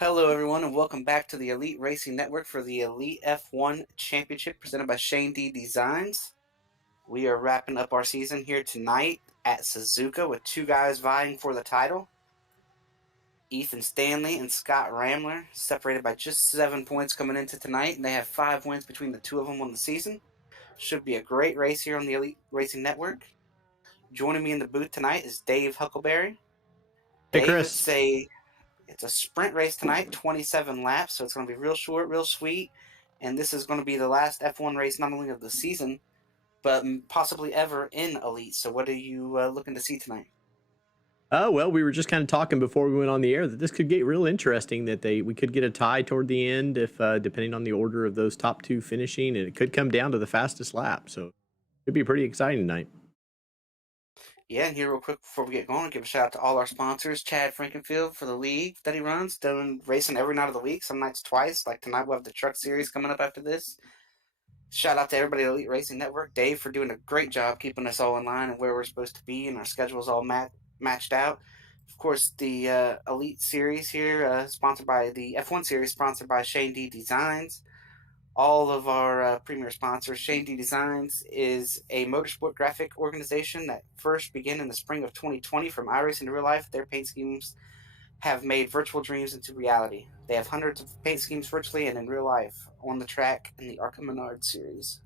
Hello, everyone, and welcome back to the Elite Racing Network for the Elite F1 Championship presented by Shane D Designs. We are wrapping up our season here tonight at Suzuka with two guys vying for the title. Ethan Stanley and Scott Ramler, separated by just 7 points coming into tonight, and they have 5 wins between the two of them on the season. Should be a great race here on the Elite Racing Network. Joining me in the booth tonight is Dave Huckleberry. Hey, Dave, Chris. it's a sprint race tonight, 27 laps, so it's going to be real short, real sweet. And this is going to be the last F1 race not only of the season, but possibly ever in Elite. So what are you looking to see tonight? Well, we were just kind of talking before we went on the air that this could get real interesting. That we could get a tie toward the end if depending on the order of those top two finishing, and it could come down to the fastest lap. So it could be pretty exciting tonight. Yeah, and here real quick before we get going, I'll give a shout out to all our sponsors. Chad Frankenfield for the league that he runs, doing racing every night of the week, some nights twice. Like tonight, we'll have the truck series coming up after this. Shout out to everybody at Elite Racing Network. Dave for doing a great job keeping us all in line and where we're supposed to be, and our schedules all matched out. Of course, the Elite Series here, sponsored by the F1 Series, sponsored by Shane D Designs. All of our premier sponsors. Shane D Designs is a motorsport graphic organization that first began in the spring of 2020 from iRacing to real life. Their paint schemes have made virtual dreams into reality. They have hundreds of paint schemes virtually and in real life on the track in the Arkham Menard series.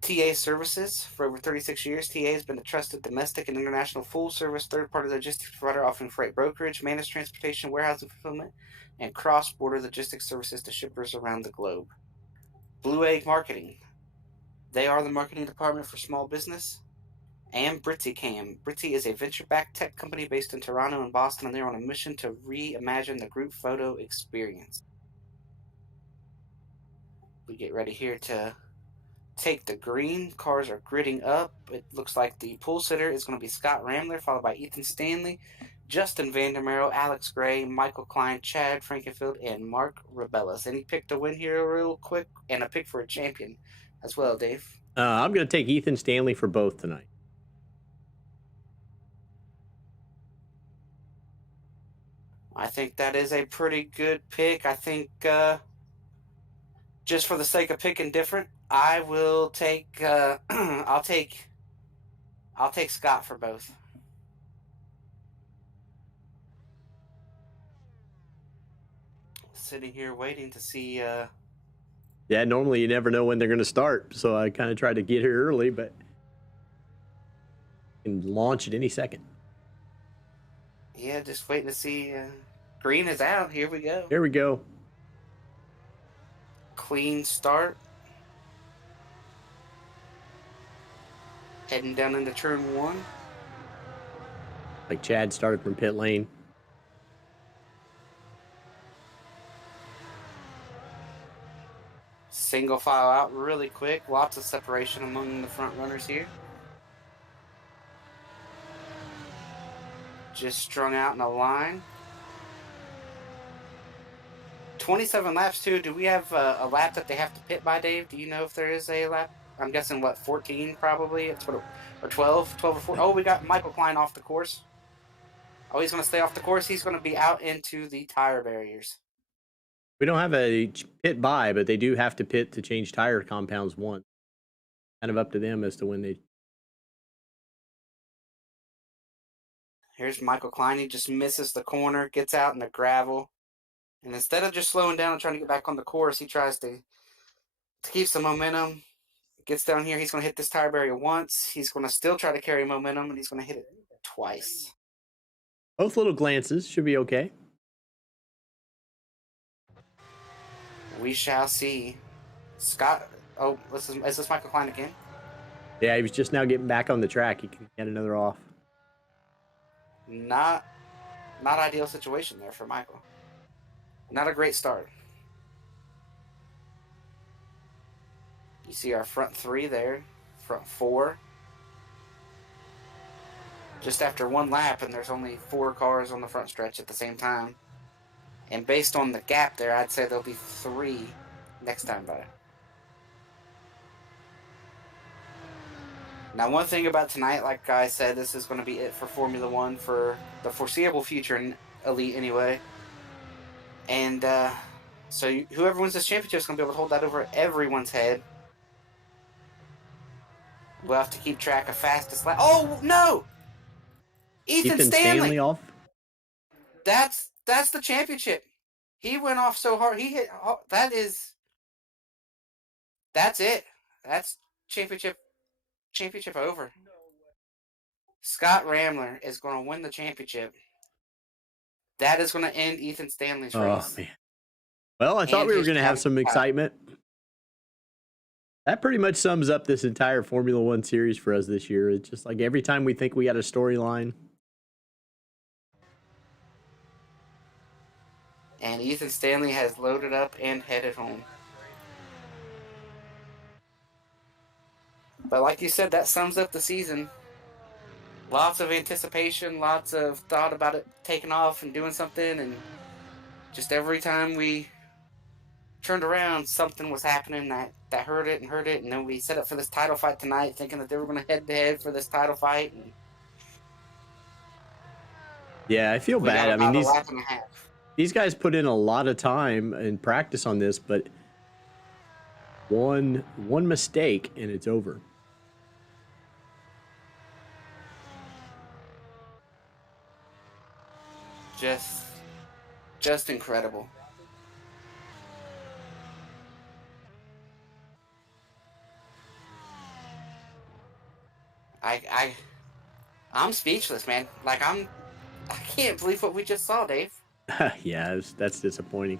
TA Services. For over 36 years, TA has been a trusted domestic and international full-service third-party logistics provider offering freight brokerage, managed transportation, warehousing fulfillment, and cross-border logistics services to shippers around the globe. Blue Egg Marketing. They are the marketing department for small business. And BritsyCam. Britsy is a venture-backed tech company based in Toronto and Boston, and they're on a mission to reimagine the group photo experience. We get ready here to take the green. Cars are gridding up. It looks like the pole sitter is going to be Scott Ramler, followed by Ethan Stanley, Justin Vandermeer, Alex Gray, Michael Klein, Chad Frankenfield, and Mark Rebellas. Any pick to win here real quick, and a pick for a champion as well, Dave? I'm going to take Ethan Stanley for both tonight. I think that is a pretty good pick. I think just for the sake of picking different, I will take I'll take Scott for both. Sitting here waiting to see Yeah, normally you never know when they're going to start, so I kind of tried to get here early, but can launch at any second. yeah, just waiting to see green is out. Here we go. Here we go. Clean start. Heading down into turn one. Like Chad started from pit lane. Single file out really quick. Lots of separation among the front runners here. Just strung out in a line. 27 laps too. Do we have a lap that they have to pit by, Dave? Do you know if there is a lap? I'm guessing, what, 14 probably? It's what, or 12 or 14. Oh, we got Michael Klein off the course. Oh, he's going to stay off the course. He's going to be out into the tire barriers. We don't have a pit by, but they do have to pit to change tire compounds once. Kind of up to them as to when they. Here's Michael Klein. He just misses the corner, gets out in the gravel. And instead of just slowing down and trying to get back on the course, he tries to keep some momentum. Gets down here. He's going to hit this tire barrier once. He's going to still try to carry momentum, and he's going to hit it twice. Both little glances should be okay. We shall see. Scott. Oh, is this Michael Klein again? Yeah, he was just now getting back on the track. He can get another off. Not ideal situation there for Michael. Not a great start. You see our front three there, front four. Just after one lap, and there's only 4 cars on the front stretch at the same time. And based on the gap there, I'd say there'll be 3 next time by. Now, one thing about tonight, like I said, this is going to be it for Formula One for the foreseeable future in Elite anyway. And so whoever wins this championship is going to be able to hold that over everyone's head. We'll have to keep track of fastest lap. Oh no! Ethan Ethan Stanley Stanley. off. That's the championship. He went off so hard. He hit. Oh, that's it. That's championship over. Scott Ramler is going to win the championship. That is going to end Ethan Stanley's Oh race man. Well, I thought and we were his going to have some challenge title. excitement. That pretty much sums up this entire Formula One series for us this year. It's just like every time we think we got a storyline. And Ethan Stanley has loaded up and headed home. But like you said, that sums up the season. Lots of anticipation, lots of thought about it taking off and doing something, and just every time we turned around, something was happening that hurt it. And then we set up for this title fight tonight, thinking that they were going to head to head for this title fight. And Yeah, I feel we got bad. I mean, about a lap and a half. these guys put in a lot of time and practice on this, but one mistake and it's over. Just incredible. I'm speechless, man. Like I can't believe what we just saw, Dave. Yeah, that's disappointing.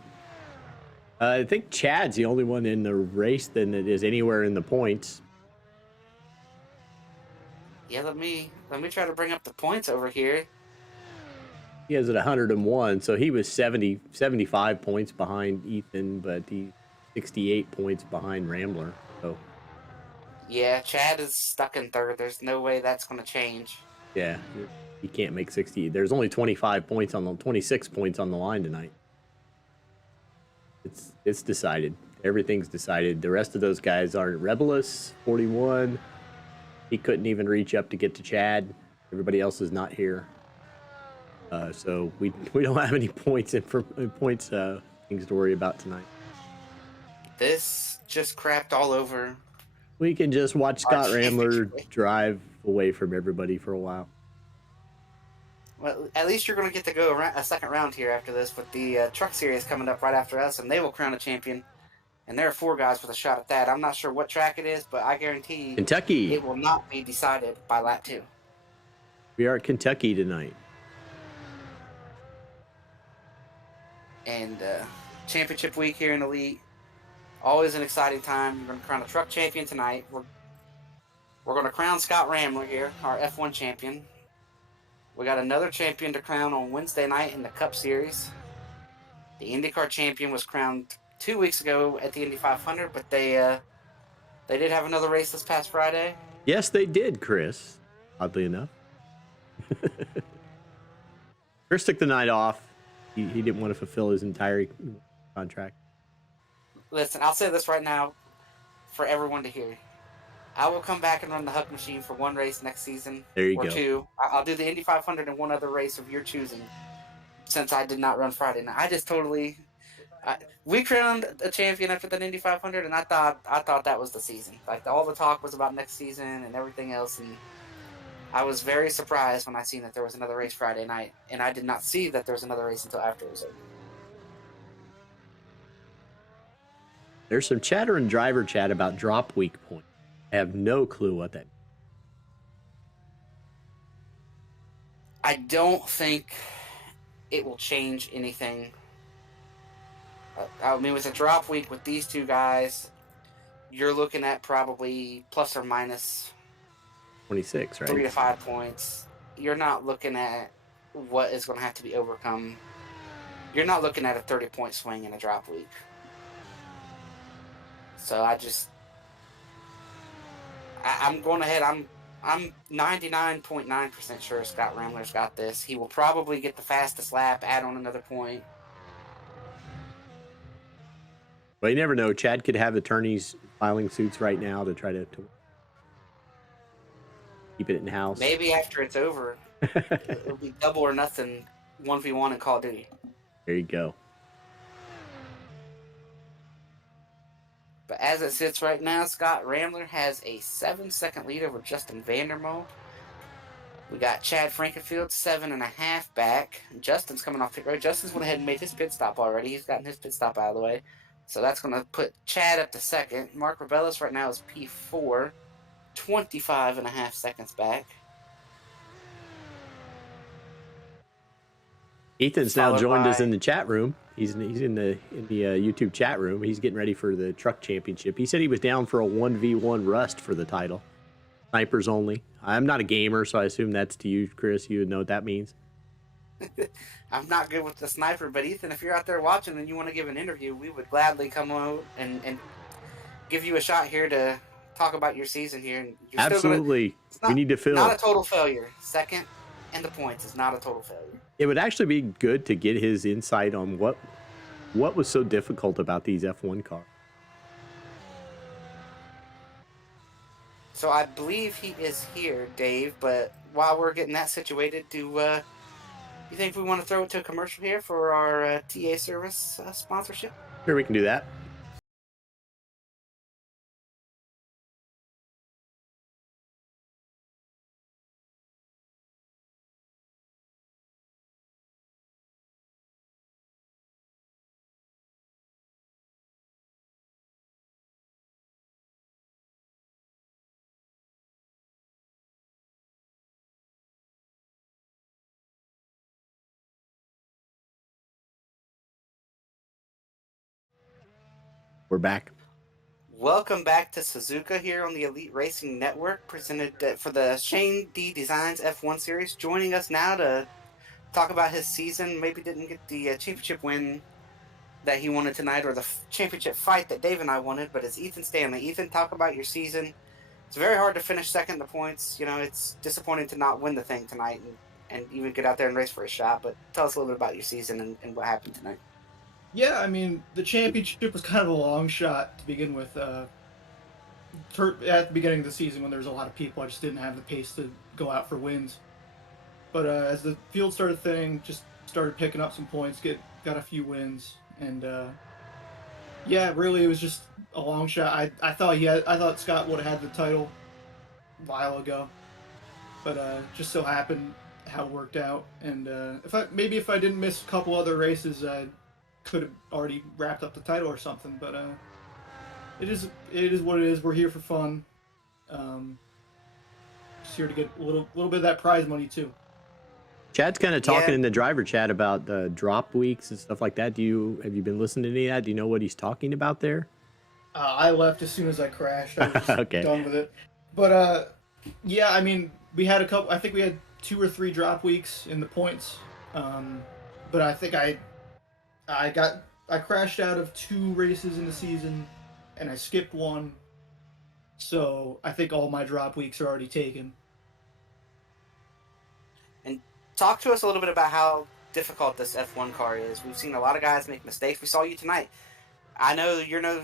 I think Chad's the only one in the race that is anywhere in the points. Yeah, let me try to bring up the points over here. He has it 101, so he was 75 points behind Ethan, but he's 68 points behind Rambler. So Yeah, Chad is stuck in third. There's no way that's going to change. yeah, he can't make 60. There's only 26 points on the line tonight. It's decided. Everything's decided. The rest of those guys aren't. Rebelus 41. He couldn't even reach up to get to Chad. Everybody else is not here. So we don't have any points things to worry about tonight. This just crapped all over. We can just watch Scott Rambler championship. drive away from everybody for a while. Well, at least you're going to get to go a second round here after this with the Truck Series coming up right after us, and they will crown a champion. And there are 4 guys with a shot at that. I'm not sure what track it is, but I guarantee Kentucky. it will not be decided by lap 2. We are at Kentucky tonight. And championship week here in Elite, always an exciting time. We're going to crown a truck champion tonight. We're going to crown Scott Ramler here, our F1 champion. We got another champion to crown on Wednesday night in the Cup Series. The IndyCar champion was crowned 2 weeks ago at the Indy 500, but they did have another race this past Friday. Yes, they did, Chris. Oddly enough. Chris took the night off. He didn't want to fulfill his entire contract. Listen, I'll say this right now for everyone to hear. I will come back and run the Huck Machine for 1 race next season. There you or go. 2. I'll do the Indy 500 and 1 other race of your choosing, since I did not run Friday night. I just totally... we crowned a champion after that Indy 500, and I thought that was the season. Like, all the talk was about next season and everything else, and I was very surprised when I seen that there was another race Friday night, and I did not see that there was another race until after it was over. There's some chatter and driver chat about drop week point. I have no clue what that means. I don't think it will change anything. I mean, with a drop week with these 2 guys, you're looking at probably plus or minus 26, right? 3 to 5 points. You're not looking at what is going to have to be overcome. You're not looking at a 30-point swing in a drop week. So I'm going ahead. I'm 99.9% sure Scott Ramler's got this. He will probably get the fastest lap, add on another point. But you never know. Chad could have attorneys filing suits right now to try to keep it in house. Maybe after it's over, it'll be double or nothing 1v1 in Call of Duty. There you go. But as it sits right now, Scott Ramler has a 7-second lead over Justin Vandermold. We got Chad Frankenfield 7.5 back. Justin's coming off pit road. Justin's went ahead and made his pit stop already. He's gotten his pit stop out of the way. So that's going to put Chad up to second. Mark Rebellis right now is P4, 25.5 seconds back. Ethan's now Followed joined us by- in the chat room. He's in the YouTube chat room. He's getting ready for the truck championship. He said he was down for a 1v1 rust for the title. Snipers only. I'm not a gamer, so I assume that's to you, Chris. You would know what that means. I'm not good with the sniper, but Ethan, if you're out there watching and you want to give an interview, we would gladly come out and give you a shot here to talk about your season here. And you're Absolutely. We need to fill. Not a total failure. Second in the points is not a total failure. It would actually be good to get his insight on what was so difficult about these F1 cars. So I believe he is here, Dave, but while we're getting that situated, do you think we want to throw it to a commercial here for our TA service sponsorship? Sure, we can do that. We're back. Welcome back to Suzuka here on the Elite Racing Network, presented for the Shane D Designs F1 Series. Joining us now to talk about his season. Maybe didn't get the championship win that he wanted tonight, or the championship fight that Dave and I wanted, but it's Ethan Stanley. Ethan, talk about your season. It's very hard to finish second in the points. You know, it's disappointing to not win the thing tonight and even get out there and race for a shot. But tell us a little bit about your season and what happened tonight. Yeah, I mean, the championship was kind of a long shot to begin with. At the beginning of the season, when there was a lot of people, I just didn't have the pace to go out for wins. But as the field started thinning, just started picking up some points, got a few wins, and yeah, really, it was just a long shot. I thought Scott would have had the title a while ago, but just so happened how it worked out. And if I didn't miss a couple other races, I could have already wrapped up the title or something. But it is what it is. We're here for fun. Just here to get a little bit of that prize money too. Chad's kind of talking in the driver chat about the drop weeks and stuff like that. Have you been listening to any of that? Do you know what he's talking about there? I left as soon as I crashed. I was just okay. Done with it. But yeah, I mean, we had a couple. I think we had 2 or 3 drop weeks in the points. But I think I crashed out of 2 races in the season, and I skipped 1. So I think all my drop weeks are already taken. And talk to us a little bit about how difficult this F1 car is. We've seen a lot of guys make mistakes. We saw you tonight. I know you're no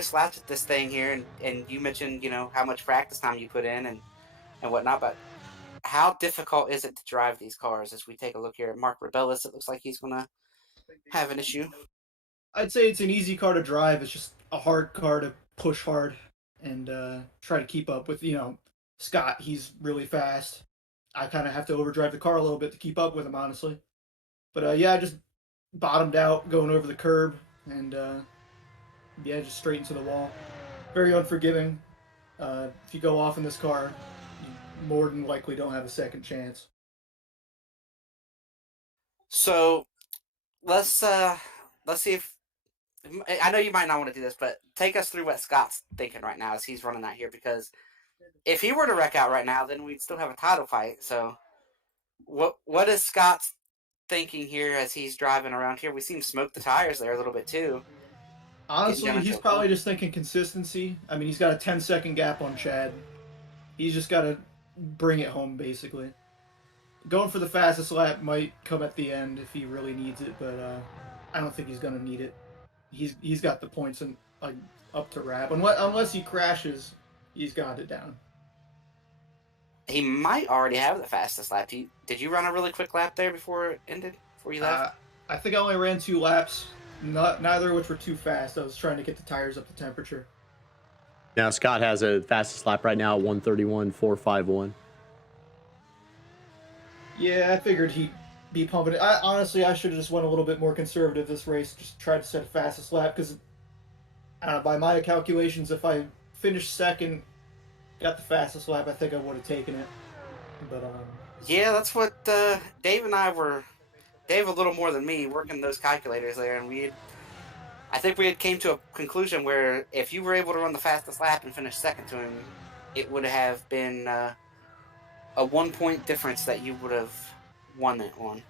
slouch at this thing here, and you mentioned how much practice time you put in and whatnot. But how difficult is it to drive these cars? As we take a look here at Mark Rebellis, it looks like he's gonna have an issue. I'd say it's an easy car to drive. It's just a hard car to push hard and try to keep up with. Scott, he's really fast. I kind of have to overdrive the car a little bit to keep up with him, honestly. But yeah, I just bottomed out going over the curb and yeah, just straight into the wall. Very unforgiving. If you go off in this car, you more than likely don't have a second chance. So let's see if I know you might not want to do this, but take us through what Scott's thinking right now as he's running that here, because if he were to wreck out right now, then we'd still have a title fight. So what is Scott's thinking here as he's driving around here? We see him smoke the tires there a little bit too. Honestly, he's probably just thinking consistency. I mean, he's got a 10-second gap on Chad. He's just got to bring it home, basically. Going for the fastest lap might come at the end if he really needs it, but I don't think he's going to need it. He's got the points and up to wrap. Unless he crashes, he's got it down. He might already have the fastest lap. Did you run a really quick lap there before it ended? Before you left? I think I only ran 2 laps. Neither of which were too fast. I was trying to get the tires up to temperature. Now Scott has a fastest lap right now at 1:31.451. Yeah, I figured he'd be pumping it. Honestly, I should have just went a little bit more conservative this race. Just tried to set a fastest lap because, by my calculations, if I finished second, got the fastest lap, I think I would have taken it. But Yeah, that's what Dave and I were. Dave a little more than me working those calculators there, and I think we had came to a conclusion where if you were able to run the fastest lap and finish second to him, it would have been a 1 point difference that you would have won that one.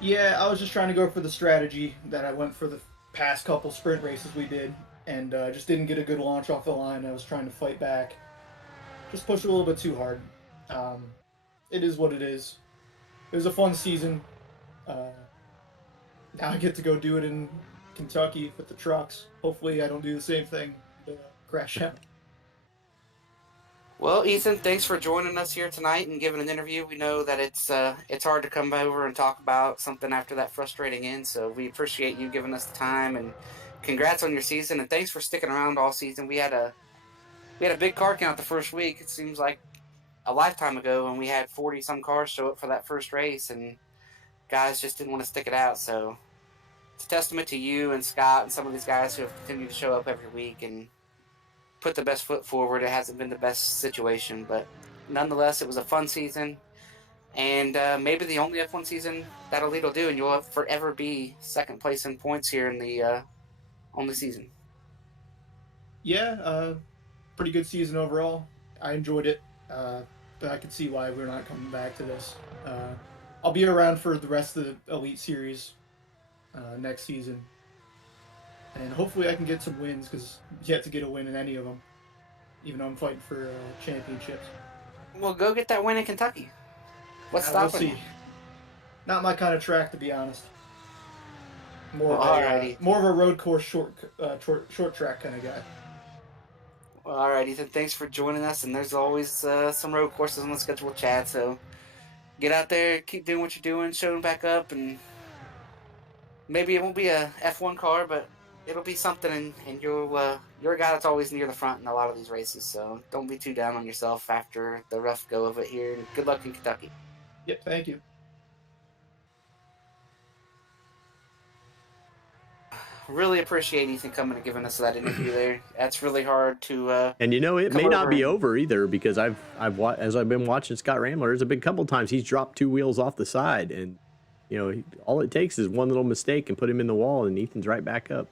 yeah, I was just trying to go for the strategy that I went for the past couple sprint races we did, and just didn't get a good launch off the line. I was trying to fight back, just pushed a little bit too hard. Um, it is what it is. It was a fun season. Uh, Now I get to go do it in Kentucky with the trucks. Hopefully, I don't do the same thing. Crash out. Well, Ethan, thanks for joining us here tonight and giving an interview. We know that it's hard to come over and talk about something after that frustrating end, so we appreciate you giving us the time, and congrats on your season, and thanks for sticking around all season. We had a big car count the first week. It seems like a lifetime ago when we had 40 some cars show up for that first race, and guys just didn't want to stick it out. So it's a testament to you and Scott and some of these guys who have continued to show up every week and put the best foot forward. It hasn't been the best situation, but nonetheless, it was a fun season, and maybe the only F1 season that Elite will do, and you'll forever be second place in points here in the only season. Yeah, pretty good season overall. I enjoyed it, but I can see why we're not coming back to this. I'll be around for the rest of the Elite Series next season, and hopefully I can get some wins because yet to get a win in any of them, even though I'm fighting for championships. Well, go get that win in Kentucky. What's We'll stopping you? see. Not my kind of track, to be honest. Well, alrighty. More of a road course, short track kind of guy. Well, alright, Ethan. Thanks for joining us. And there's always some road courses on the schedule, Chad. So get out there, keep doing what you're doing, showing back up, and maybe it won't be a F1 car, but it'll be something. And you're a guy that's always near the front in a lot of these races. So don't be too down on yourself after the rough go of it here. And good luck in Kentucky. Yep, thank you. Really appreciate Ethan coming and giving us that interview there. That's really hard to. And it come may not over be and- over either because as I've been watching Scott Ramler, there's been a couple times he's dropped two wheels off the side, and all it takes is one little mistake and put him in the wall, and Ethan's right back up.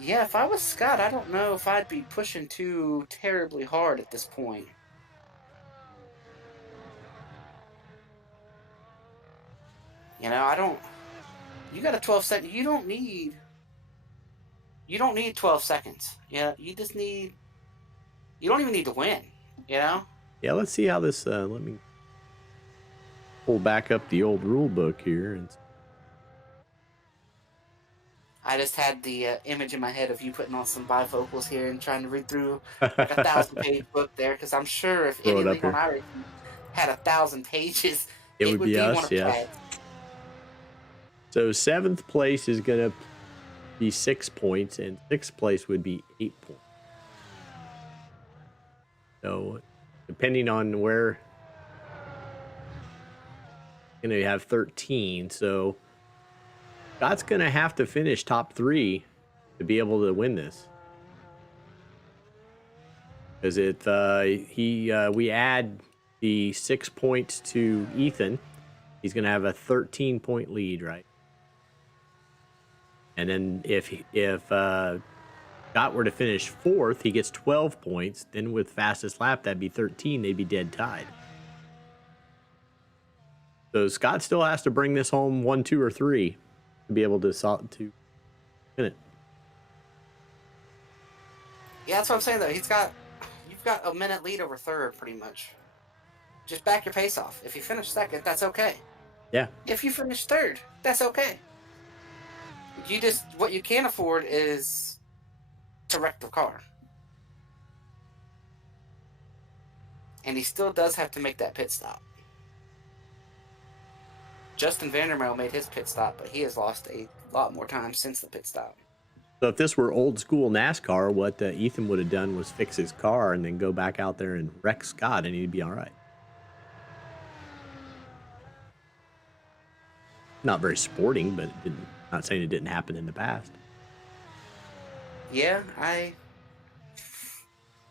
Yeah, if I was Scott, I don't know if I'd be pushing too terribly hard at this point. I don't. You got a 12-second. You don't need 12 seconds. Yeah, you just need. You don't even need to win. Yeah, let's see how this. Let me pull back up the old rule book here and. I just had the image in my head of you putting on some bifocals here and trying to read through like a 1,000-page book there, because I'm sure if Throw any it up legal here. Irish had 1,000 pages, It would be us, one of yes. Chad's. So 7th place is going to be 6 points, and 6th place would be 8 points. So depending on where, you have 13. So Scott's going to have to finish top 3 to be able to win this. Because we add the 6 points to Ethan, he's going to have a 13-point lead, right? And then if Scott were to finish 4th, he gets 12 points. Then with fastest lap, that'd be 13. They'd be dead tied. So Scott still has to bring this home 1, 2, or 3 to be able to win it. Yeah, that's what I'm saying though. You've got a minute lead over third, pretty much. Just back your pace off. If you finish second, that's okay. Yeah. If you finish third, that's okay. What you can't afford is to wreck the car. And he still does have to make that pit stop. Justin Vandermeer made his pit stop, but he has lost a lot more time since the pit stop. So if this were old school NASCAR, what Ethan would have done was fix his car and then go back out there and wreck Scott, and he'd be all right. Not very sporting, but it didn't. Not saying it didn't happen in the past. Yeah, I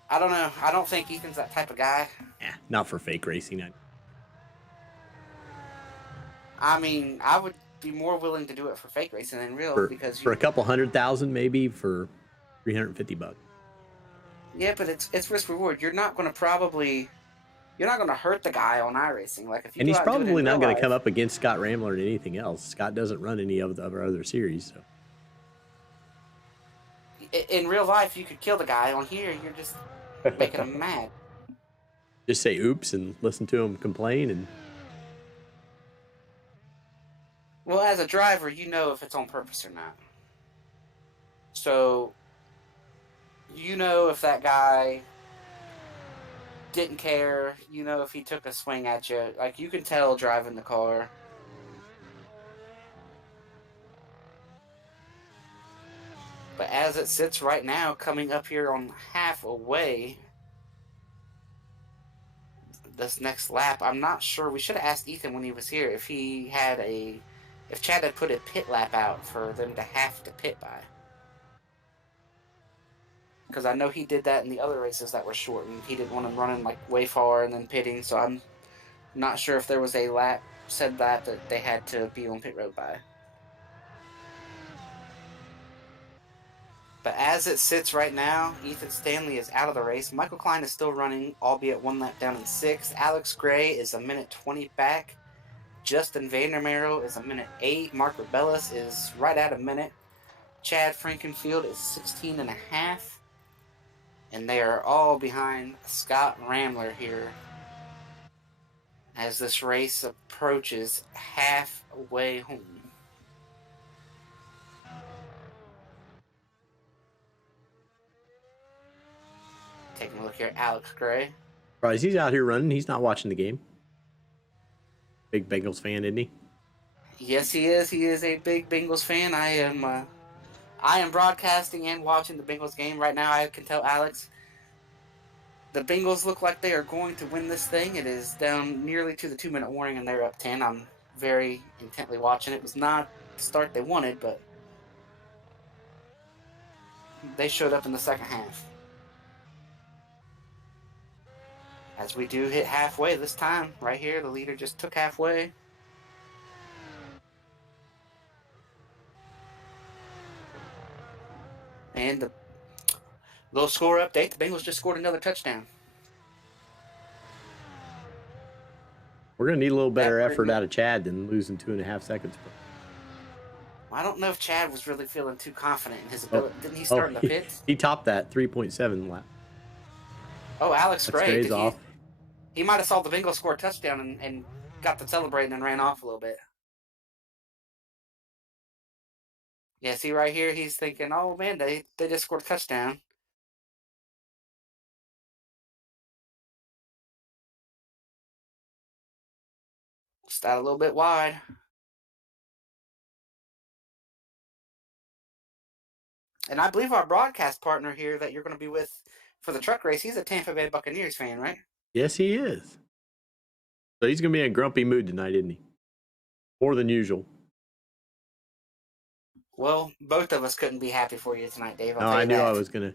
don't know. I don't think Ethan's that type of guy. Yeah, not for fake racing. I mean, I would be more willing to do it for fake racing than real because for a couple $100,000, maybe for $350. Yeah, but it's risk reward. You're not going to hurt the guy on iRacing. Like if you and he's probably not going to come up against Scott Ramler in anything else. Scott doesn't run any of the other series, so. In real life, you could kill the guy. On here, you're just making him mad. Just say oops and listen to him complain and. Well, as a driver, you know if it's on purpose or not. So, you know if that guy didn't care. You know if he took a swing at you. Like, you can tell driving the car. But as it sits right now, coming up here on half away, this next lap, I'm not sure. We should have asked Ethan when he was here if Chad had put a pit lap out for them to have to pit by. Because I know he did that in the other races that were shortened. He didn't want them running like way far and then pitting, so I'm not sure if there was a lap said that they had to be on pit road by. But as it sits right now, Ethan Stanley is out of the race. Michael Klein is still running, albeit one lap down in 6th. Alex Gray is a minute 20 back. Justin Vandermeer is a minute 8. Mark Rebellis is right at a minute. Chad Frankenfield is 16 and a half. And they are all behind Scott Ramler here as this race approaches halfway home. Taking a look here at Alex Gray. Surprised he's out here running. He's not watching the game. Big Bengals fan, isn't he? Yes, he is. He is a big Bengals fan. I am broadcasting and watching the Bengals game right now. I can tell Alex the Bengals look like they are going to win this thing. It is down nearly to the 2-minute warning, and they're up 10. I'm very intently watching. It was not the start they wanted, but they showed up in the second half. As we do hit halfway this time, right here, the leader just took halfway. And the little score update, the Bengals just scored another touchdown. We're going to need a little better effort out of Chad than losing 2.5 seconds. I don't know if Chad was really feeling too confident in his ability. Didn't he start in the pits? He topped that 3.7 lap. Oh, Alex Gray. Off. He might have saw the Bengals score a touchdown and got to celebrating and ran off a little bit. Yeah, see right here, he's thinking, oh man, they just scored a touchdown. Just out a little bit wide. And I believe our broadcast partner here that you're going to be with for the truck race, he's a Tampa Bay Buccaneers fan, right? Yes, he is. So he's going to be in a grumpy mood tonight, isn't he? More than usual. Well, both of us couldn't be happy for you tonight, Dave. No, I knew I was going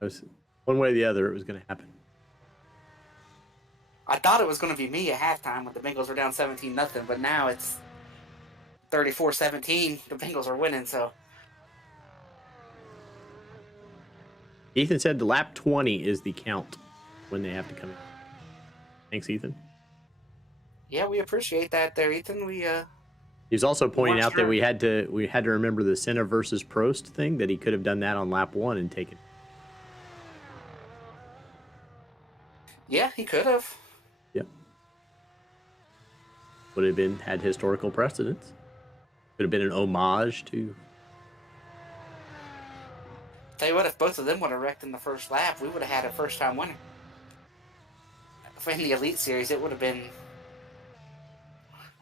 to. One way or the other, it was going to happen. I thought it was going to be me at halftime when the Bengals were down 17-0, but now it's 34-17. The Bengals are winning, so. Ethan said the lap 20 is the count when they have to come in. Thanks, Ethan. Yeah, we appreciate that there, Ethan. He was also pointing out that we had to remember the Senna versus Prost thing, that he could have done that on lap 1 and taken. Yeah, he could have. Yep. Would have had historical precedence. Could have been an homage to. Tell you what, if both of them would have wrecked in the first lap, we would have had a first-time winner. In the Elite Series, it would have been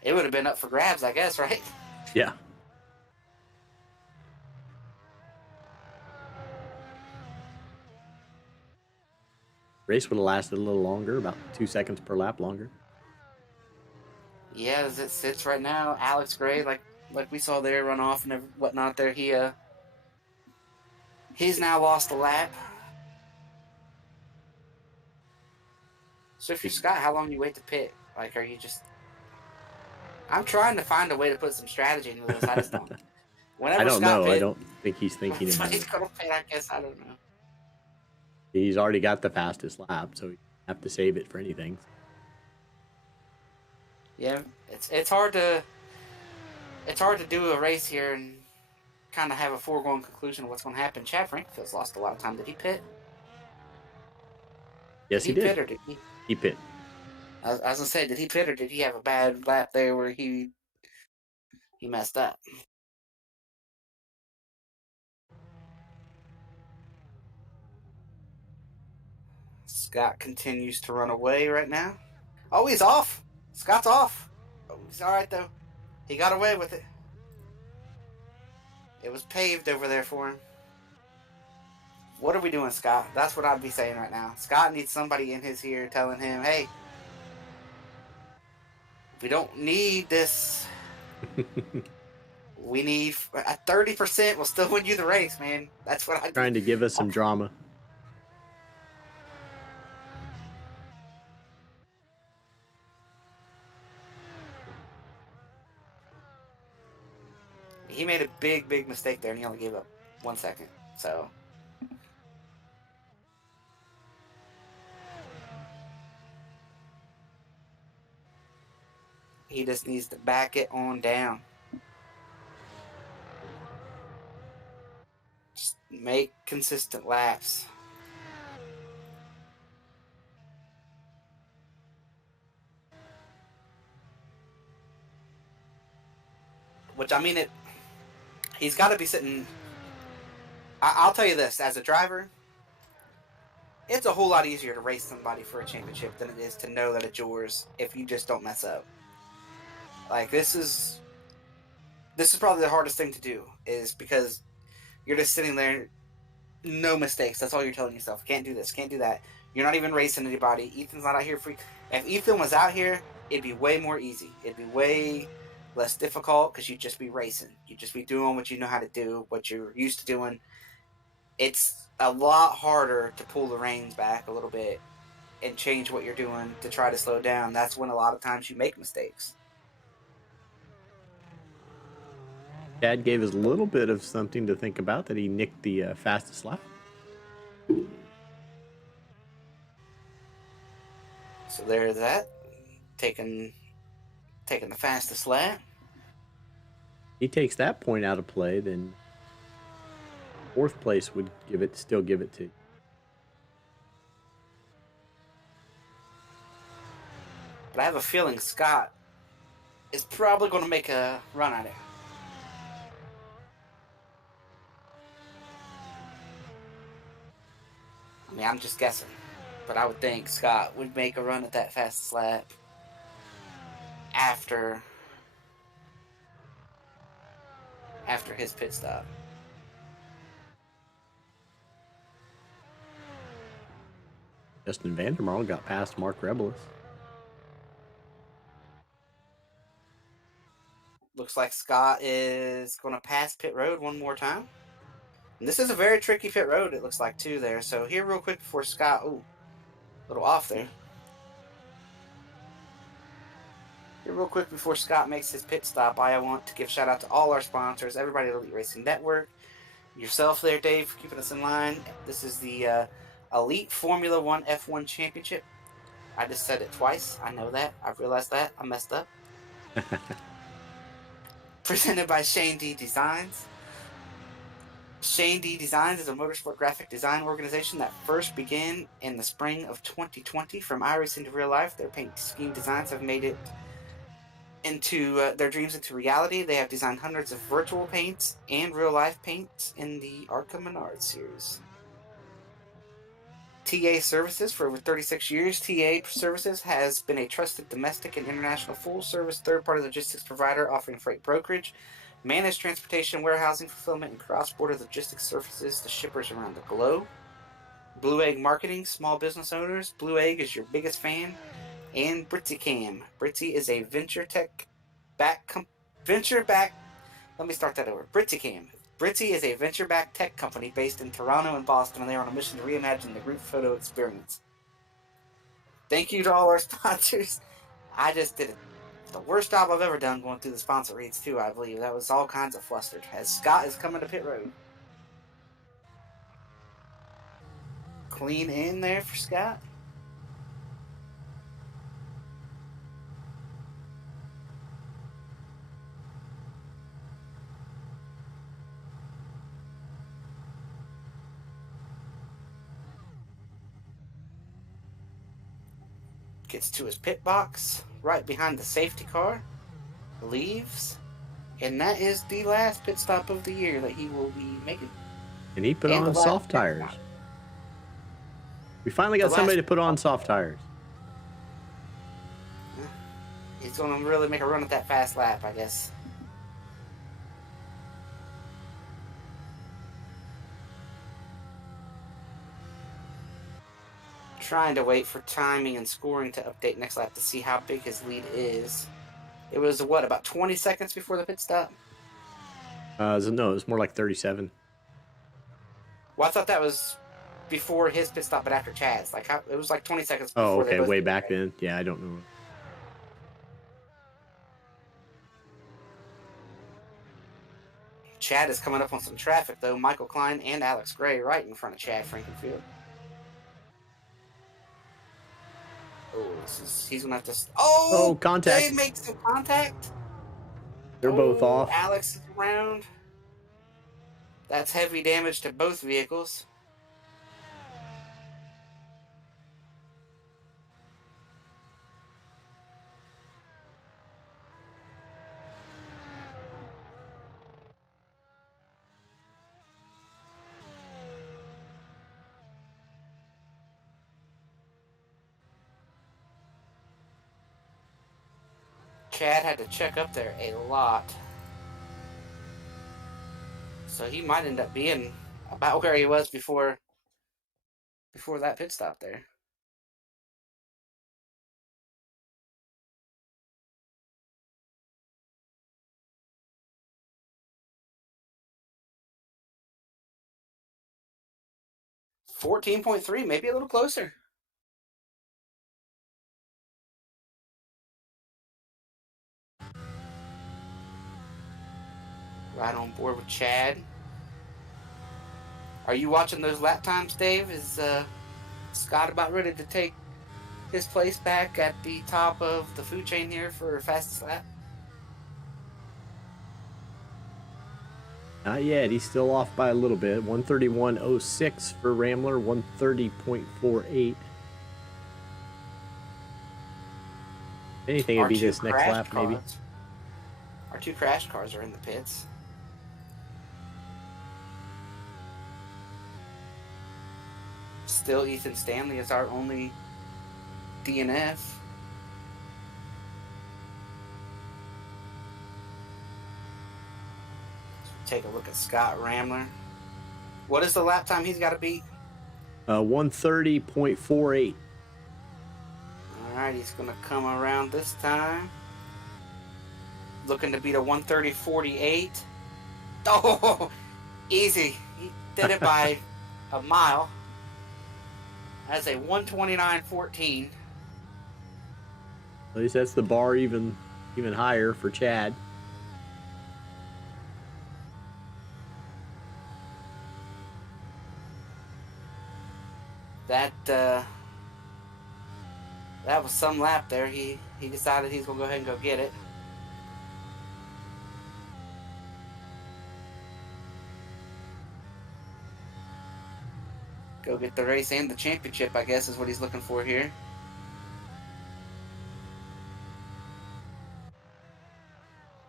it would have been up for grabs, I guess, right? Yeah. Race would have lasted a little longer, about 2 seconds per lap longer. Yeah, as it sits right now, Alex Gray, like we saw there, run off and whatnot. There, he's now lost a lap. So if you're Scott, how long do you wait to pit? Like, are you just? I'm trying to find a way to put some strategy into this. I just don't. I Whenever don't Scott know. I pit, don't think he's thinking about he's it. gonna pit. I guess I don't know. He's already got the fastest lap, so you have to save it for anything. Yeah, it's hard to do a race here and kind of have a foregone conclusion of what's going to happen. Chad Frankfield's lost a lot of time. Did he pit? Yes, he Did he did. pit or did he? He pit. I was gonna say, did he pit or did he have a bad lap there where he messed up? Scott continues to run away right now. Oh, he's off. Scott's off. Oh, he's all right though. He got away with it. It was paved over there for him. What are we doing, Scott? That's what I'd be saying right now. Scott needs somebody in his ear telling him, hey, we don't need this. We need a 30% will still win you the race, man. That's what I'd Trying be. to give us some drama. He made a big mistake there, and he only gave up 1 second. So he just needs to back it on down. Just make consistent laps. Which, I mean, he's got to be sitting. I'll tell you this, as a driver, it's a whole lot easier to race somebody for a championship than it is to know that it's yours if you just don't mess up. Like, this is probably the hardest thing to do, is because you're just sitting there, no mistakes. That's all you're telling yourself. Can't do this, can't do that. You're not even racing anybody. Ethan's not out here free. If Ethan was out here, it'd be way more easy. It'd be way less difficult because you'd just be racing. You'd just be doing what you know how to do, what you're used to doing. It's a lot harder to pull the reins back a little bit and change what you're doing to try to slow down. That's when a lot of times you make mistakes. Chad gave us a little bit of something to think about, that he nicked the fastest lap. So there's that. Taking the fastest lap. He takes that point out of play, then fourth place would still give it to. But I have a feeling Scott is probably going to make a run at it. I mean, I'm just guessing. But I would think Scott would make a run at that fastest lap after his pit stop. Justin Vandermarl got past Mark Rebelis. Looks like Scott is going to pass pit road one more time. And this is a very tricky pit road, it looks like, too, there. So here real quick before Scott... Ooh, a little off there. Here real quick before Scott makes his pit stop, I want to give shout out to all our sponsors, everybody at Elite Racing Network, yourself there, Dave, for keeping us in line. This is the Elite Formula One F1 Championship. I just said it twice. I know that. I realized that. I messed up. Presented by Shane D Designs. Shane D Designs is a motorsport graphic design organization that first began in the spring of 2020. From iRacing to real life, their paint scheme designs have made it into their dreams into reality. They have designed hundreds of virtual paints and real life paints in the Arkham Menard series. TA Services. For over 36 years, TA Services has been a trusted domestic and international full-service third-party logistics provider offering freight brokerage, managed transportation, warehousing, fulfillment, and cross-border logistics services to shippers around the globe. Blue Egg Marketing, small business owners. Blue Egg is your biggest fan. And BritzyCam. Britzy is a let me start that over. BritzyCam. Britzy is a venture-backed tech company based in Toronto and Boston, and they are on a mission to reimagine the group photo experience. Thank you to all our sponsors. I just did the worst job I've ever done going through the sponsor reads, too, I believe. That was all kinds of flustered. As Scott is coming to pit road. Clean in there for Scott. Gets to his pit box, right behind the safety car, leaves, and that is the last pit stop of the year that he will be making. And he put And on the last soft pit tires. stop. We finally got The somebody last- to put on soft tires. He's going to really make a run at that fast lap, I guess. Trying to wait for timing and scoring to update next lap to see how big his lead is. It was, what, about 20 seconds before the pit stop? No, it was more like 37. Well, I thought that was before his pit stop, but after Chad's. Like, it was like 20 seconds before Oh, okay, they both way did, back right? then. Yeah, I don't know. Chad is coming up on some traffic, though. Michael Klein and Alex Gray right in front of Chad Frankenfield. Oh, he's going to have to... Oh, contact. They make some contact. They're both off. Alex is around. That's heavy damage to both vehicles. Chad had to check up there a lot. So he might end up being about where he was before that pit stop there. .3, maybe a little closer. Right on board with Chad. Are you watching those lap times, Dave? Is Scott about ready to take his place back at the top of the food chain here for fastest lap? Not yet. He's still off by a little bit. 131.06 for Rambler, 130.48. Anything would be this next lap, maybe. Our two crash cars are in the pits. Still, Ethan Stanley is our only DNF. Take a look at Scott Ramler. What is the lap time he's got to beat? 130.48. All right, he's going to come around this time. Looking to beat a 130.48. Oh, easy. He did it by a mile. That's a 129.14. At least that's the bar even higher for Chad. That was some lap there. He decided he's gonna go ahead and go get it. Go get the race and the championship, I guess, is what he's looking for here.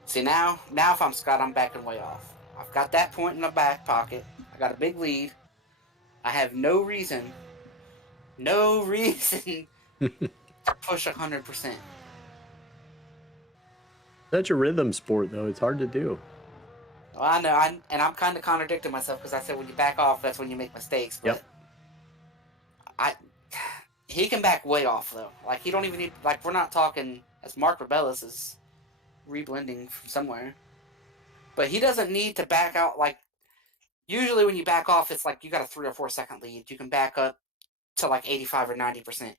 See, now if I'm Scott, I'm backing way off. I've got that point in my back pocket. I got a big lead. I have no reason No reason to push 100%. Such a rhythm sport, though. It's hard to do. Well, I know, and I'm kind of contradicting myself because I said when you back off, that's when you make mistakes. Yep. But I, he can back way off though. Like he don't even need. Like we're not talking as Mark Rebellis is reblending from somewhere, but he doesn't need to back out. Like usually when you back off, it's like you got a 3 or 4 second lead. You can back up to like 85 or 90%.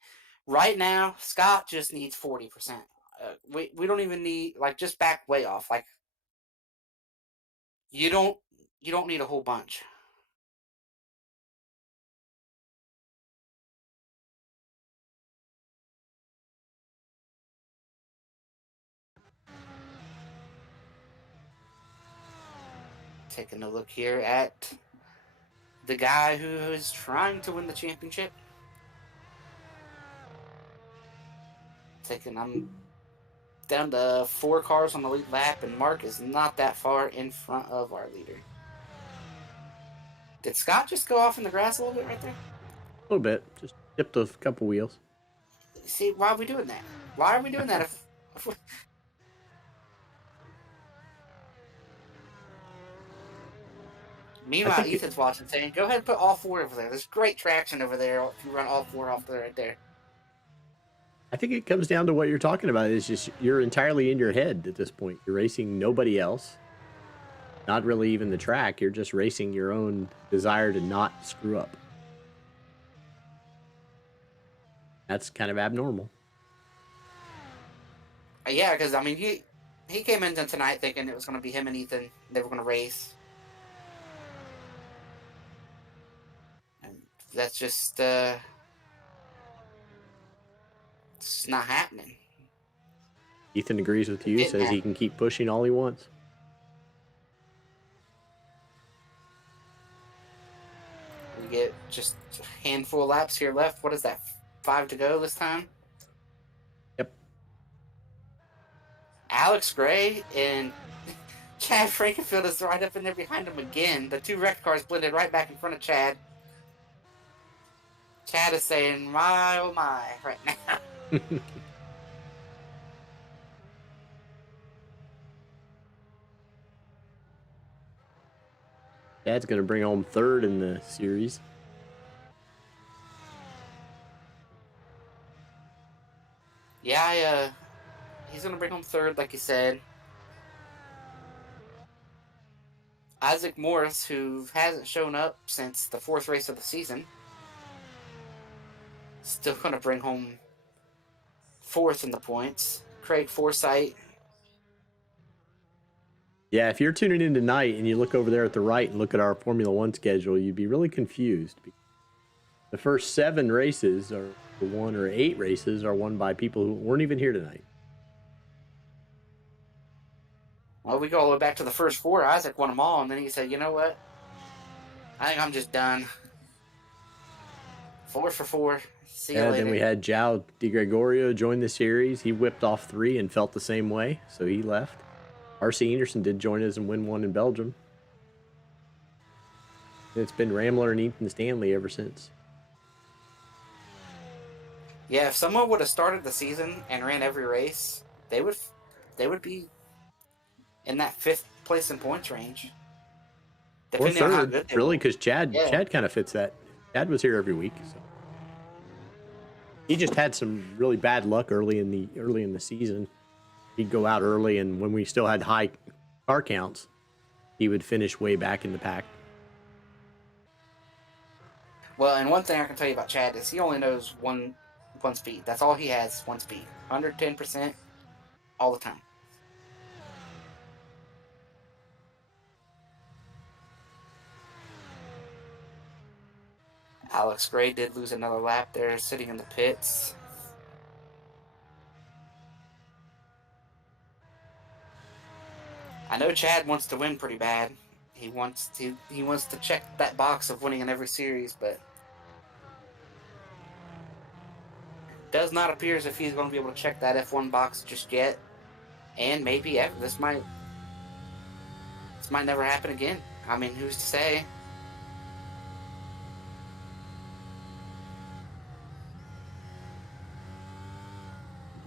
Right now, Scott just needs 40%. We don't even need like just back way off. Like you don't you don't need a whole bunch. Taking a look here at the guy who is trying to win the championship. I'm down to 4 cars on the lead lap, and Mark is not that far in front of our leader. Did Scott just go off in the grass a little bit right there? A little bit. Just tipped a couple wheels. See, why are we doing that? Why are we doing that if I Meanwhile, think Ethan's watching, saying, "Go ahead and put all 4 over there. There's great traction over there if you run all 4 off there right there." it comes down to what you're talking about. It's just you're entirely in your head at this point. You're racing nobody else. Not really even the track. You're just racing your own desire to not screw up. That's kind of abnormal. Yeah, because I mean, he came into tonight thinking it was going to be him and Ethan. They were going to race, and that's just it's not happening. Ethan agrees with It you, didn't says he happen. can keep pushing all he wants. We get just a handful of laps here left. What is that? 5 to go this time. Yep. Alex Gray and Chad Frankenfield is right up in there behind him again. The 2 wrecked cars blended right back in front of Chad. Chad is saying, "My oh my," right now. Dad's going to bring home third in the series. Yeah, he's gonna bring home third, like you said. Isaac Morris, who hasn't shown up since the 4th race of the season, still gonna bring home 4th in the points. Craig Forsythe. Yeah, if you're tuning in tonight and you look over there at the right and look at our Formula One schedule, you'd be really confused. The first 7 races are won, or 8 races are won by people who weren't even here tonight. Well, we go all the way back to the first 4. Isaac won them all, and then he said, "You know what? I think I'm just done. 4 for 4. See you And later." then we had João Di Gregorio join the series. He whipped off 3 and felt the same way, so he left. R.C. Anderson did join us and win 1 in Belgium. It's been Ramler and Ethan Stanley ever since. Yeah, if someone would have started the season and ran every race, they would be in that 5th place in points range. Or Depending on how third, good they really, were. because Chad Yeah. kind of fits that. Chad was here every week, so he just had some really bad luck early in the season. He'd go out early, and when we still had high car counts, he would finish way back in the pack. Well, and one thing I can tell you about Chad is he only knows one speed. That's all he has, one speed. 110% all the time. Alex Gray did lose another lap there, sitting in the pits. I know Chad wants to win pretty bad. He wants to check that box of winning in every series, but does not appear as if he's going to be able to check that F1 box just yet. And maybe this might never happen again. I mean, who's to say?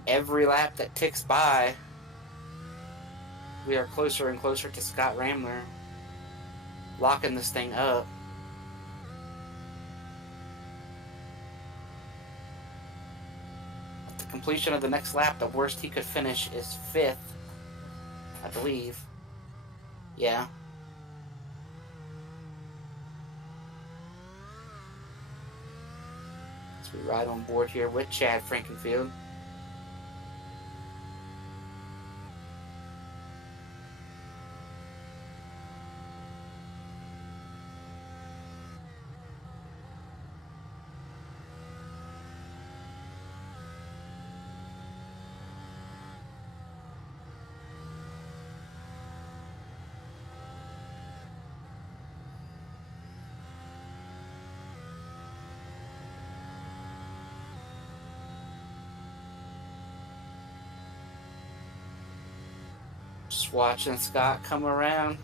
every lap that ticks by, we are closer and closer to Scott Ramler locking this thing up. At the completion of the next lap, the worst he could finish is 5th, I believe. Yeah. So we ride on board here with Chad Frankenfield. Just watching Scott come around.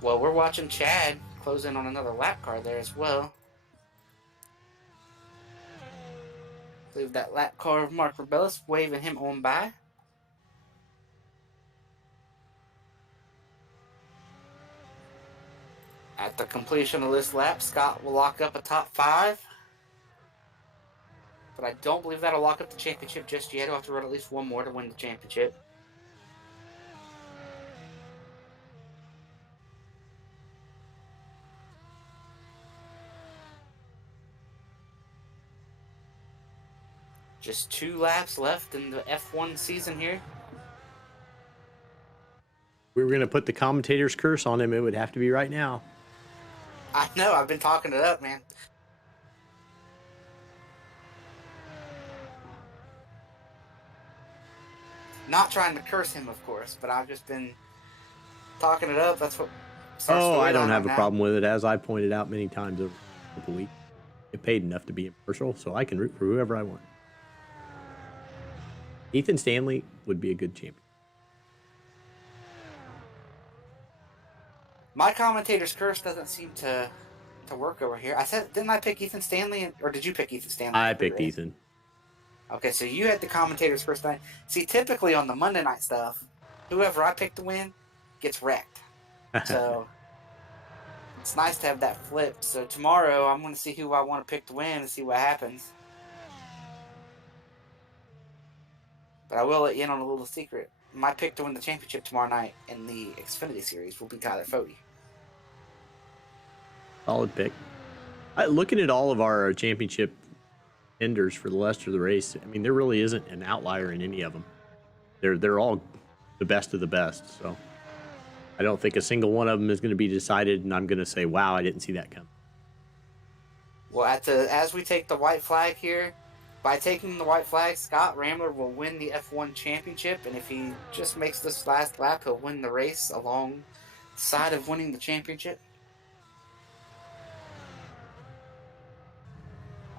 Well, we're watching Chad close in on another lap car there as well. I believe that lap car of Mark Rebellis waving him on by. At the completion of this lap, Scott will lock up a top 5. But I don't believe that'll lock up the championship just yet. He'll have to run at least one more to win the championship. Just 2 laps left in the F1 season here. We were going to put the commentator's curse on him. It would have to be right now. I know, I've been talking it up, man. Not trying to curse him, of course, but I've just been talking it up. That's what. Oh, I don't have a problem with it. As I pointed out many times over the week, get paid enough to be impartial, so I can root for whoever I want. Ethan Stanley would be a good champion. My commentator's curse doesn't seem to work over here. I said, didn't I pick Ethan Stanley, or did you pick Ethan Stanley? I picked Ethan. Okay, so you had the commentator's curse night. See, typically on the Monday night stuff, whoever I pick to win gets wrecked. So it's nice to have that flipped. So tomorrow I'm going to see who I want to pick to win and see what happens. But I will let you in on a little secret. My pick to win the championship tomorrow night in the Xfinity Series will be Tyler Fode. Solid pick. Looking at all of our championship enders for the rest of the race, I mean, there really isn't an outlier in any of them. They're all the best of the best. So I don't think a single one of them is going to be decided, and I'm going to say, wow, I didn't see that come. Well, as we take the white flag here, by taking the white flag, Scott Ramler will win the F1 championship, and if he just makes this last lap, he'll win the race alongside of winning the championship.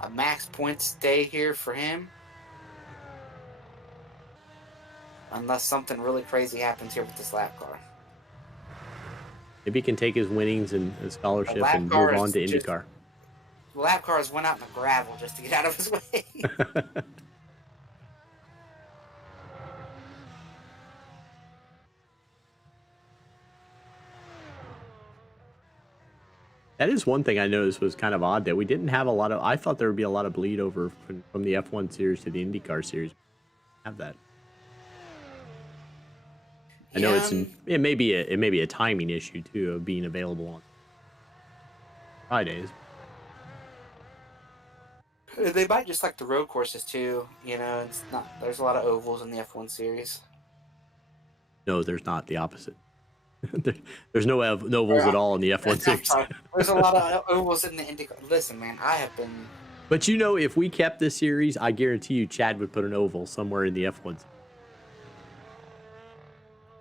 A max points day here for him. Unless something really crazy happens here with this lap car. Maybe he can take his winnings and his scholarship and move on to IndyCar. The lap cars went out in the gravel just to get out of his way. That is one thing I noticed was kind of odd that we didn't have a lot of. I thought there would be a lot of bleed over from the F1 series to the IndyCar series. Have that. I know it may be a timing issue too of being available on Fridays. They might just like the road courses too. You know, it's not. There's a lot of ovals in the F1 series. No, there's not. The opposite. There's no ovals at all in the F1 series. There's a lot of ovals in the IndyCar. Listen, man, I have been. But you know, if we kept this series, I guarantee you, Chad would put an oval somewhere in the F1.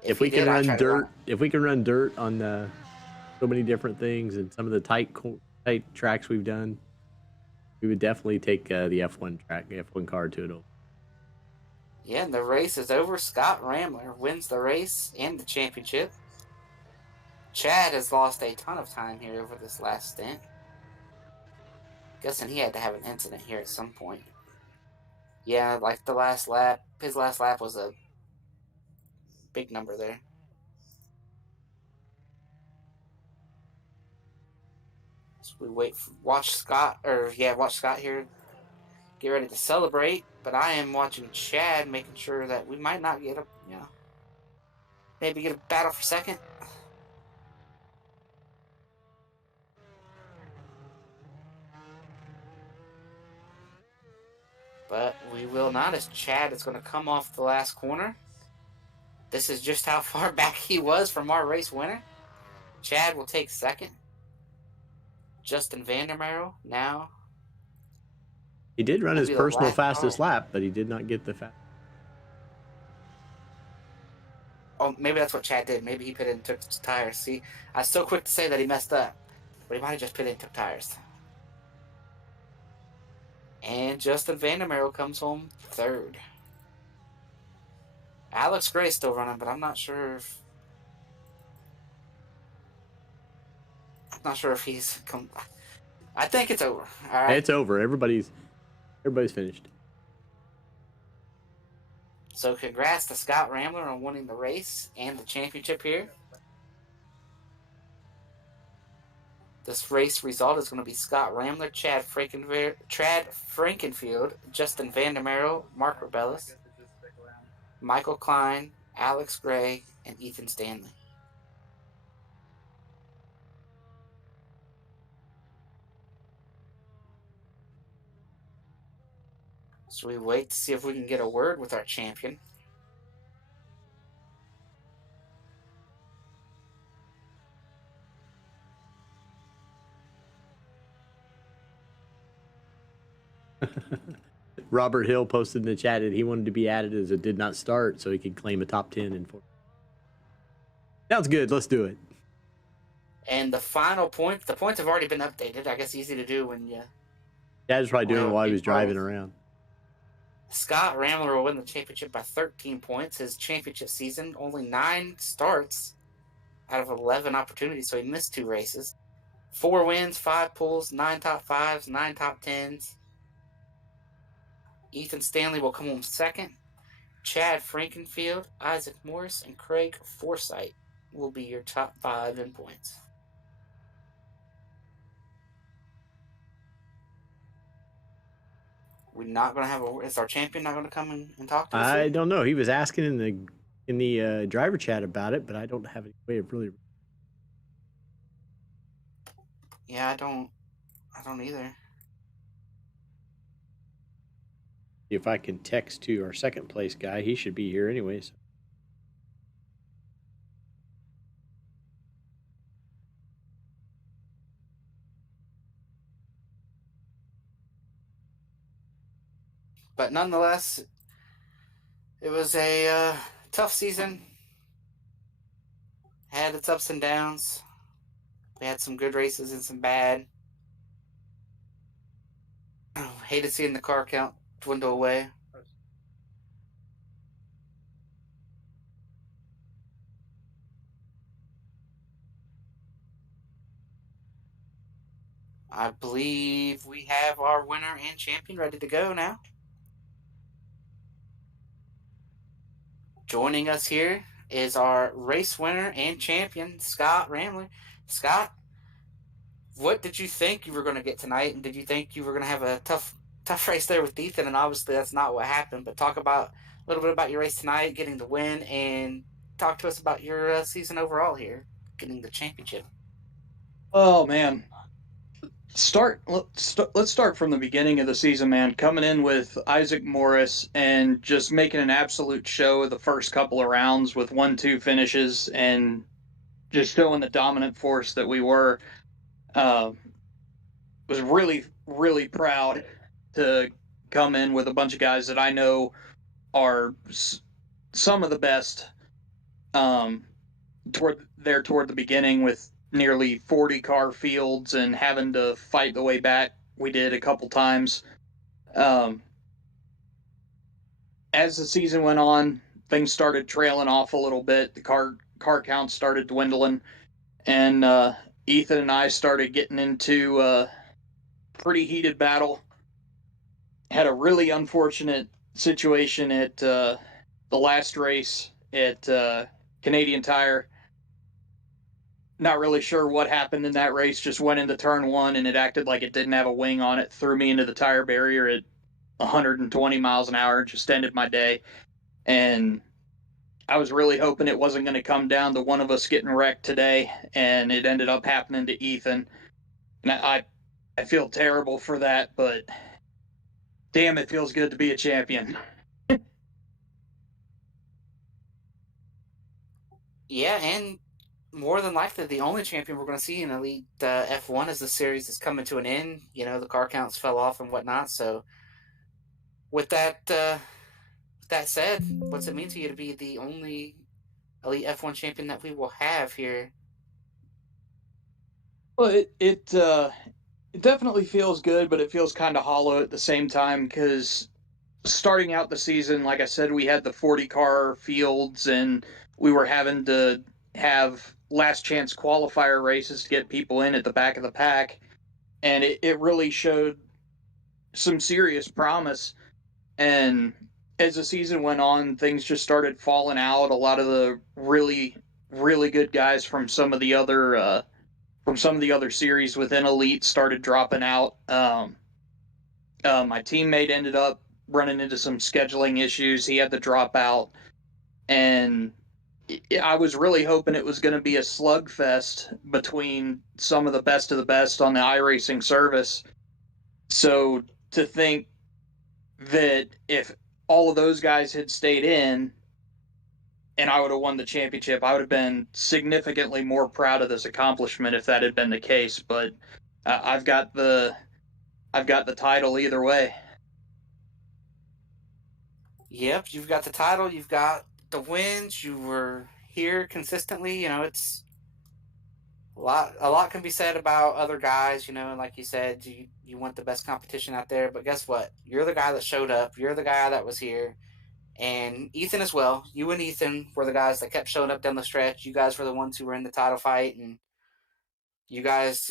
If we can run dirt on so many different things and some of the tight tracks we've done, we would definitely take the F1 car to it. Yeah, and the race is over. Scott Ramler wins the race and the championship. Chad has lost a ton of time here over this last stint. Guessing he had to have an incident here at some point. Yeah, like the last lap, his last lap was a big number there. So we watch Scott here get ready to celebrate. But I am watching Chad, making sure that we might not get maybe get a battle for second. But we will not, as Chad is going to come off the last corner. This is just how far back he was from our race winner. Chad will take second. Justin Vandermeer now. He did run Will his be the personal last. fastest lap, but he did not get the fast. Oh, maybe that's what Chad did. Maybe he put in and took tires. See, I was so quick to say that he messed up, but he might have just put in and took tires. And Justin Vandermeer comes home third. Alex Gray still running, but I'm not sure if he's come. I think it's over. All right. It's over. Everybody's finished. So congrats to Scott Ramler on winning the race and the championship here. This race result is going to be Scott Ramler, Chad Frankenfield, Justin Vandermeer, Mark Rebellis, Michael Klein, Alex Gray, and Ethan Stanley. So we wait to see if we can get a word with our champion. Robert Hill posted in the chat that he wanted to be added as a did not start so he could claim a top 10 in 4. Sounds good. Let's do it. And the final point, the points have already been updated. I guess easy to do when you. Dad's probably doing it while he was driving around. Scott Ramler will win the championship by 13 points. His championship season, only 9 starts out of 11 opportunities, so he missed 2 races. 4 wins, 5 pulls, 9 top 5s, 9 top 10s. Ethan Stanley will come home second. Chad Frankenfield, Isaac Morris, and Craig Forsythe will be your top 5 in points. We're not going to have is our champion not going to come and talk to us? I don't know. He was asking in the driver chat about it, but I don't have any way of really. Yeah, I don't either. If I can text to our second place guy, he should be here anyways. But nonetheless, it was a tough season. Had its ups and downs. We had some good races and some bad. Hated seeing the car count dwindle away. I believe we have our winner and champion ready to go now. Joining us here is our race winner and champion, Scott Ramler. Scott, what did you think you were going to get tonight, and did you think you were going to have a tough race there with Ethan? And obviously that's not what happened, but talk about a little bit about your race tonight, getting the win, and talk to us about your season overall here, getting the championship. Oh man, let's start from the beginning of the season, man. Coming in with Isaac Morris and just making an absolute show of the first couple of rounds with 1-2 finishes and just showing the dominant force that we were. Was really, really proud to come in with a bunch of guys that I know are some of the best. Toward the beginning with nearly 40 car fields and having to fight the way back, we did a couple times. As the season went on, things started trailing off a little bit. The car count started dwindling, and Ethan and I started getting into a pretty heated battle. had a really unfortunate situation at the last race at Canadian Tire. Not really sure what happened in that race. Just went into turn one and it acted like it didn't have a wing on it. Threw me into the tire barrier at 120 miles an hour. Just ended my day. And I was really hoping it wasn't going to come down to one of us getting wrecked today, and it ended up happening to Ethan. And I feel terrible for that, but damn, it feels good to be a champion. Yeah, and more than likely, the only champion we're going to see in Elite F1 as the series is coming to an end. You know, the car counts fell off and whatnot. So, with that said, what's it mean to you to be the only Elite F1 champion that we will have here? Well, it definitely feels good, but it feels kind of hollow at the same time because starting out the season, like I said, we had the 40 car fields and we were having to have last chance qualifier races to get people in at the back of the pack. And it really showed some serious promise. And as the season went on, things just started falling out. A lot of the really, really good guys from some of the other series within Elite started dropping out. My teammate ended up running into some scheduling issues. He had to drop out, and I was really hoping it was going to be a slugfest between some of the best on the iRacing service. So to think that if all of those guys had stayed in and I would have won the championship, I would have been significantly more proud of this accomplishment if that had been the case. But I've got the title either way. Yep, you've got the title, you've got the wins, you were here consistently. You know, it's a lot can be said about other guys, you know, and like you said, you want the best competition out there, but guess what? You're the guy that showed up, you're the guy that was here, and Ethan as well. You and Ethan were the guys that kept showing up down the stretch. You guys were the ones who were in the title fight, and you guys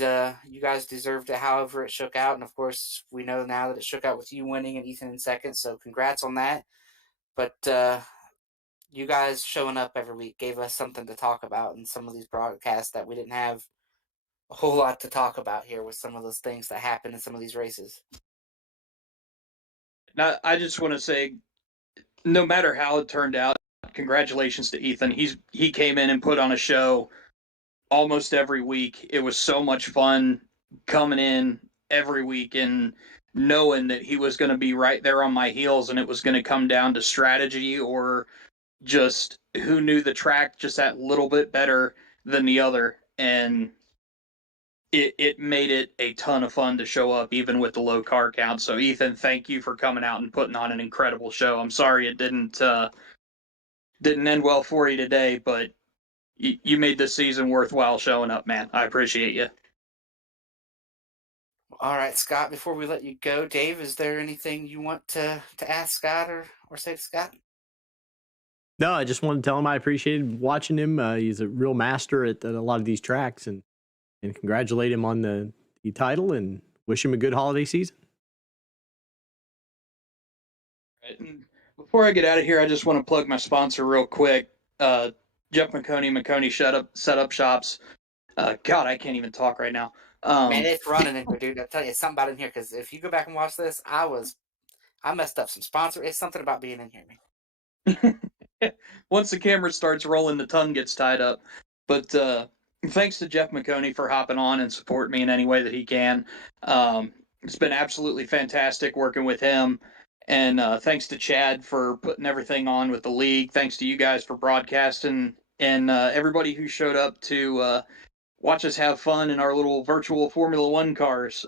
deserved it however it shook out. And of course, we know now that it shook out with you winning and Ethan in second, so congrats on that. But you guys showing up every week gave us something to talk about in some of these broadcasts that we didn't have a whole lot to talk about here with some of those things that happened in some of these races. Now, I just want to say, no matter how it turned out, congratulations to Ethan. He came in and put on a show almost every week. It was so much fun coming in every week and knowing that he was going to be right there on my heels and it was going to come down to strategy or just who knew the track just that little bit better than the other. And it made it a ton of fun to show up even with the low car count. So Ethan, thank you for coming out and putting on an incredible show. I'm sorry it didn't end well for you today, but you made this season worthwhile showing up, man. I appreciate you. All right, Scott, before we let you go, Dave, is there anything you want to ask Scott or say to Scott? No, I just wanted to tell him I appreciated watching him. He's a real master at a lot of these tracks, and congratulate him on the title and wish him a good holiday season. Right. And before I get out of here, I just want to plug my sponsor real quick. Jeff McConey Setup Shops. God, I can't even talk right now. Man, it's running in here, dude. I'll tell you something about in here, because if you go back and watch this, I messed up some sponsor. It's something about being in here, man. Once the camera starts rolling, the tongue gets tied up. But thanks to Jeff McConey for hopping on and supporting me in any way that he can. It's been absolutely fantastic working with him. And thanks to Chad for putting everything on with the league. Thanks to you guys for broadcasting and everybody who showed up to watch us have fun in our little virtual Formula One cars.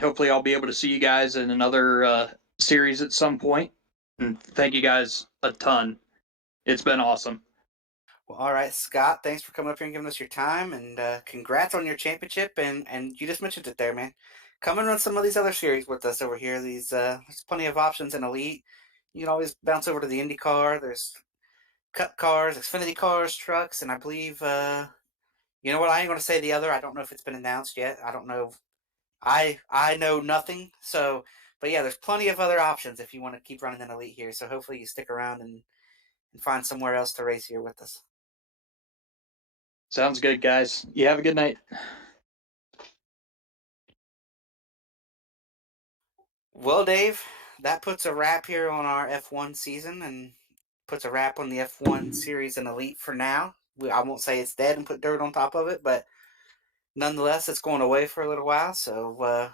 Hopefully I'll be able to see you guys in another series at some point. And thank you guys a ton. It's been awesome. Well, all right, Scott, thanks for coming up here and giving us your time, and congrats on your championship. And you just mentioned it there, man. Come and run some of these other series with us over here. There's plenty of options in Elite. You can always bounce over to the Indy car. There's Cup cars, Xfinity cars, trucks, and I believe you know what? I ain't going to say the other. I don't know if it's been announced yet. I don't know. I know nothing. So, But yeah, there's plenty of other options if you want to keep running an Elite here. So hopefully you stick around and find somewhere else to race here with us. Sounds good, guys. You have a good night. Well, Dave, that puts a wrap here on our F1 season and puts a wrap on the F1 series and Elite for now. I won't say it's dead and put dirt on top of it, but nonetheless, it's going away for a little while. So,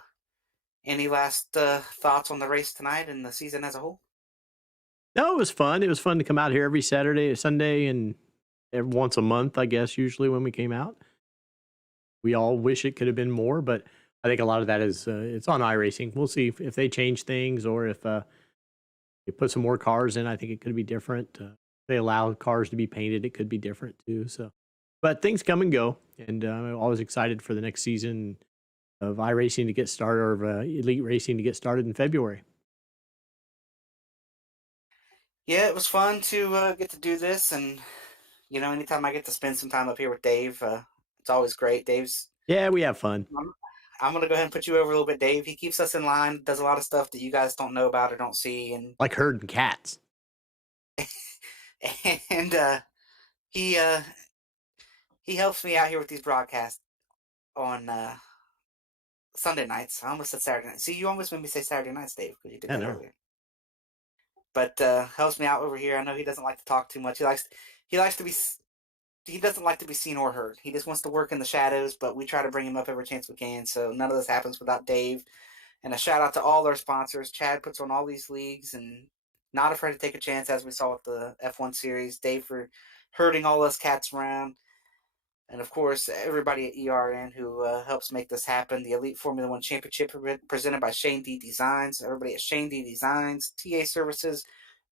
any last thoughts on the race tonight and the season as a whole? No, it was fun. It was fun to come out here every Saturday, Sunday, and once a month, I guess, usually when we came out. We all wish it could have been more, but I think a lot of that is it's on iRacing. We'll see if they change things or if they put some more cars in. I think it could be different. If they allow cars to be painted, it could be different too. So, but things come and go, and I'm always excited for the next season of iRacing to get started, or of Elite Racing to get started in February. Yeah, it was fun to get to do this, and anytime I get to spend some time up here with Dave, it's always great. Yeah, we have fun. I'm gonna go ahead and put you over a little bit, Dave. He keeps us in line, does a lot of stuff that you guys don't know about or don't see, and Like herding cats. and he uh, he helps me out here with these broadcasts on Sunday nights. I almost said Saturday nights. See, you almost made me say Saturday nights, Dave, because you did that earlier. But helps me out over here. I know he doesn't like to talk too much. He likes to be. He doesn't like to be seen or heard. He just wants to work in the shadows, but we try to bring him up every chance we can. So none of this happens without Dave. And a shout out to all our sponsors. Chad puts on all these leagues and not afraid to take a chance, as we saw with the F1 series. Dave for herding all us cats around. And of course, everybody at ERN who helps make this happen. The Elite Formula One Championship presented by Shane D Designs. Everybody at Shane D Designs, TA Services,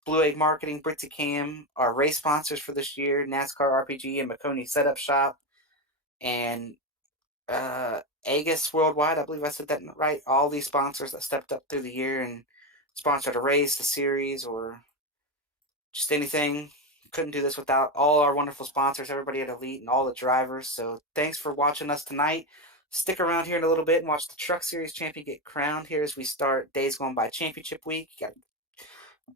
Blue Egg Marketing, Britzy Cam, our race sponsors for this year, NASCAR RPG and McConey Setup Shop, and Agus Worldwide. I believe I said that right. All these sponsors that stepped up through the year and sponsored a race, the series, or just anything. Couldn't do this without all our wonderful sponsors, everybody at Elite, and all the drivers. So thanks for watching us tonight. Stick around here in a little bit and watch the Truck Series champion get crowned here as we start days going by championship week. You got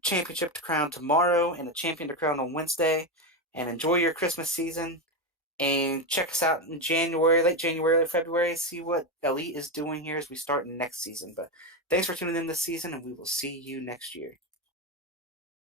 championship to crown tomorrow and a champion to crown on Wednesday. And enjoy your Christmas season. And check us out in January, late January, February, see what Elite is doing here as we start next season. But thanks for tuning in this season, and we will see you next year.